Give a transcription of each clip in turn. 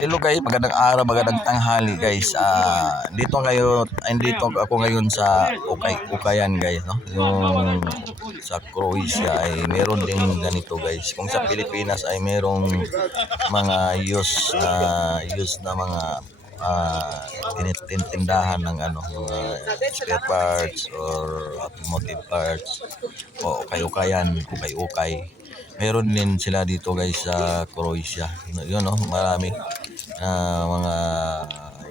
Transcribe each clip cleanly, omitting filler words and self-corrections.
Hello guys, magandang araw, magandang tanghali guys. Dito ako ngayon sa Ukayan guys, no? Yung sa Croatia ay meron ding ganito guys. Kung sa Pilipinas ay merong mga use na mga tinitindahan ng mga spare parts or automotive parts o ukay-ukay. Meron din sila dito guys sa Croatia. Yun no, marami mga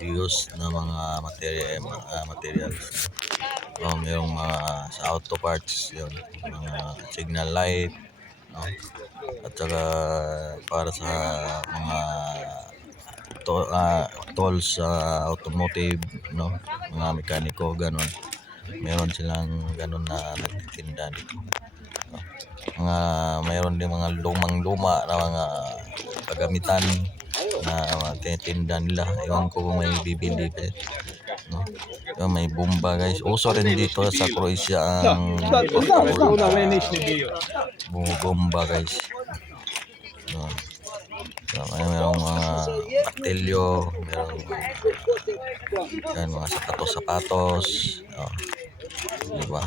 use na mga materials. Mayroong mga sa auto parts yun, mga signal light, no? At saka para sa mga tools sa automotive, no? Mga mekaniko ganun. Meron silang ganun na nagtitinda dito. Mayroon din mga lumang-luma na mga kagamitan na tinitinda nila. Ewan ko kung may bibili kayo, no? May bomba guys. Uso rin dito sa Croatia ang bomba guys. Mayroong mga martilyo, mayroong mga sapatos. Diba?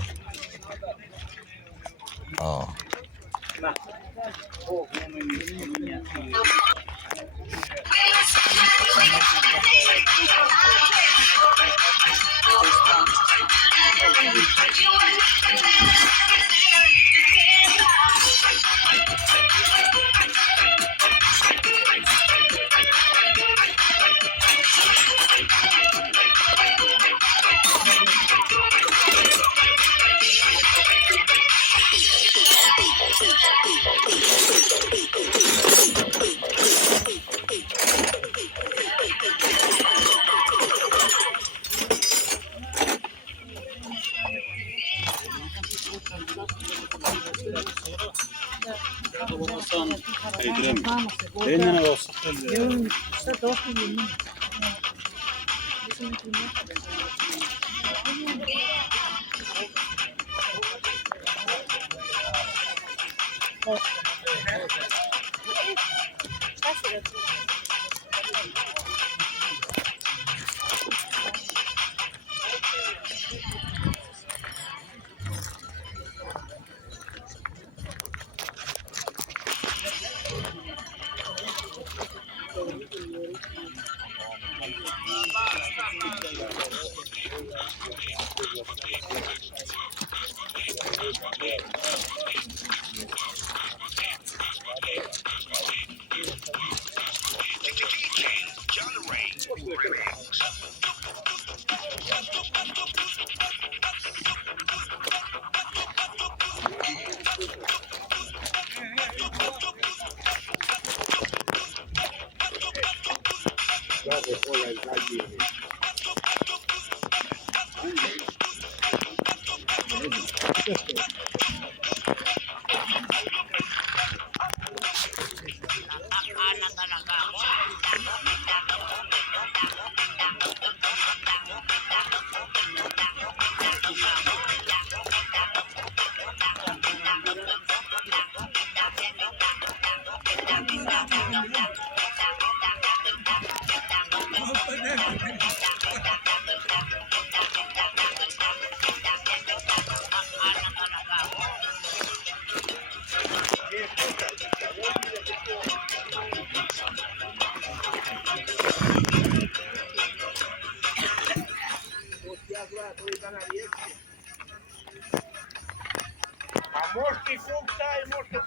Можете функта и можете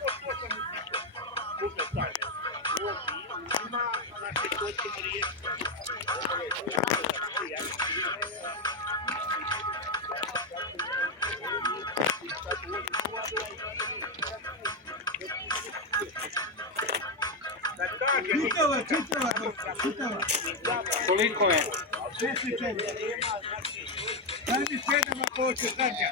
просто ставить. Вот, има наши точки Koliko je? 64. Daj mi 7 ako hoće zadnja.